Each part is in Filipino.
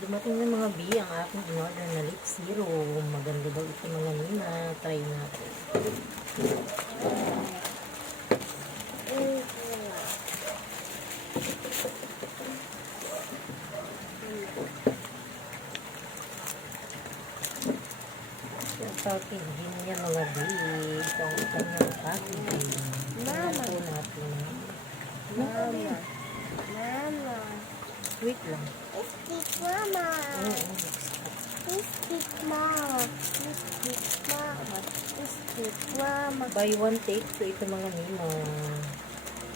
Dumating na mga B ang aking in-order na lip serum. Maganda daw ito mga nina. Try natin. Yung packaging niya mga B. Ito ang kanyang packaging. Mama. Ito natin. Mama. Mama. Wait lang. Stick mama. Oo. Stick mama. Stick mama. Stick mama. Buy one take to ito mga nina.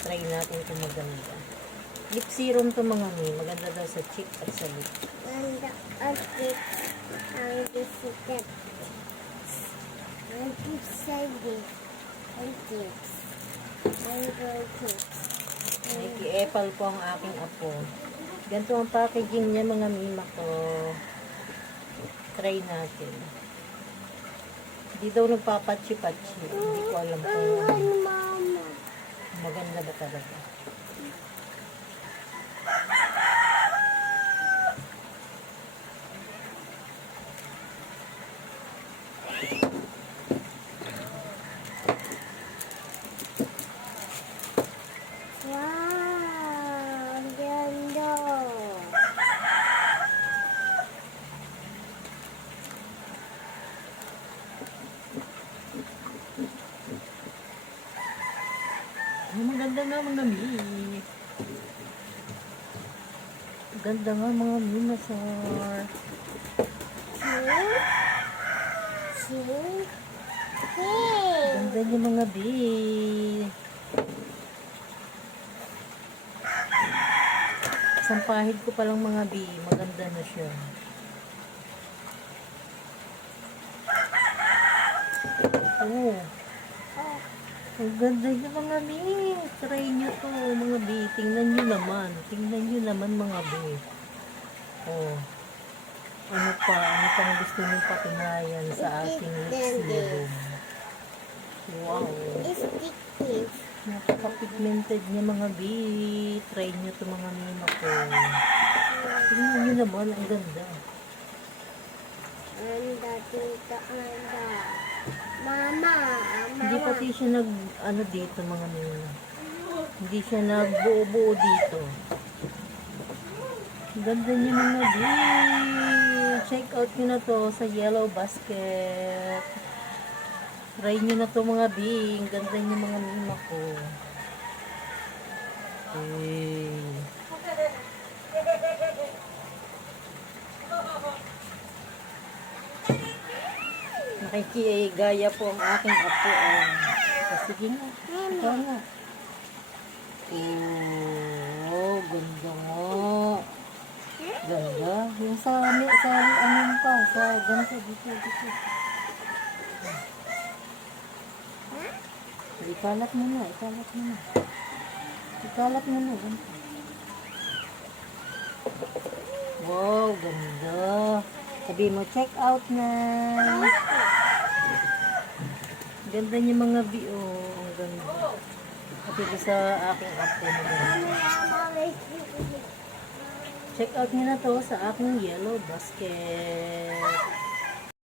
Try natin kung maganda. Lip serum to mga nina. Maganda daw sa cheek at sa lip. And ang bisikat. Ang side. Ang tips. Ang tips. Niki-apple po ang aking apo. Ganito ang packaging niya mga mima ko. Try natin. Hindi daw nagpapatsi-patsi. Hindi ko alam kung Mama. maganda ba talaga. Wow. Ang ganda. Maganda nga mga mi. Ganda nga mga mima sir. See? Hey! Ganda niya mga bi. Sampahid ko palang mga bi. Maganda na siya. Oh. Oh, Ang ganda niya mga bi. Try nyo to mga bi. Tingnan nyo naman. Tingnan nyo naman mga bi. Oh. Ano pa? Ano pang gusto nyo patunayan sa ating lip serum? Wow. stick this. Napaka-pigmented niya mga bi. Try nyo to mga mima ko. Tingnan nyo naman. Ang ganda. Anda, tita, anda. Mama, Hindi mama. pati siya nag, ano dito mga mima. Hindi siya nagbuo-buo dito. Ang ganda niya mga bi. Check out nyo na to sa Yellow Basket. Try nyo na to mga bi. Ang ganda niya mga mima ko. Okay. Nakikigaya po ang aking apo. Sige nga. Ito nga. Oh, ganda nga. Ganda. Yung sa ano pa, sa ganito, dito. Ikalat mo na. Ikalat mo na, ganito. Wow, ganda. Sabi mo, check out na. Ganda niya mga bio. Ang ganda. Pati ko sa aking apo. Check out niyo na to sa aking Yellow Basket.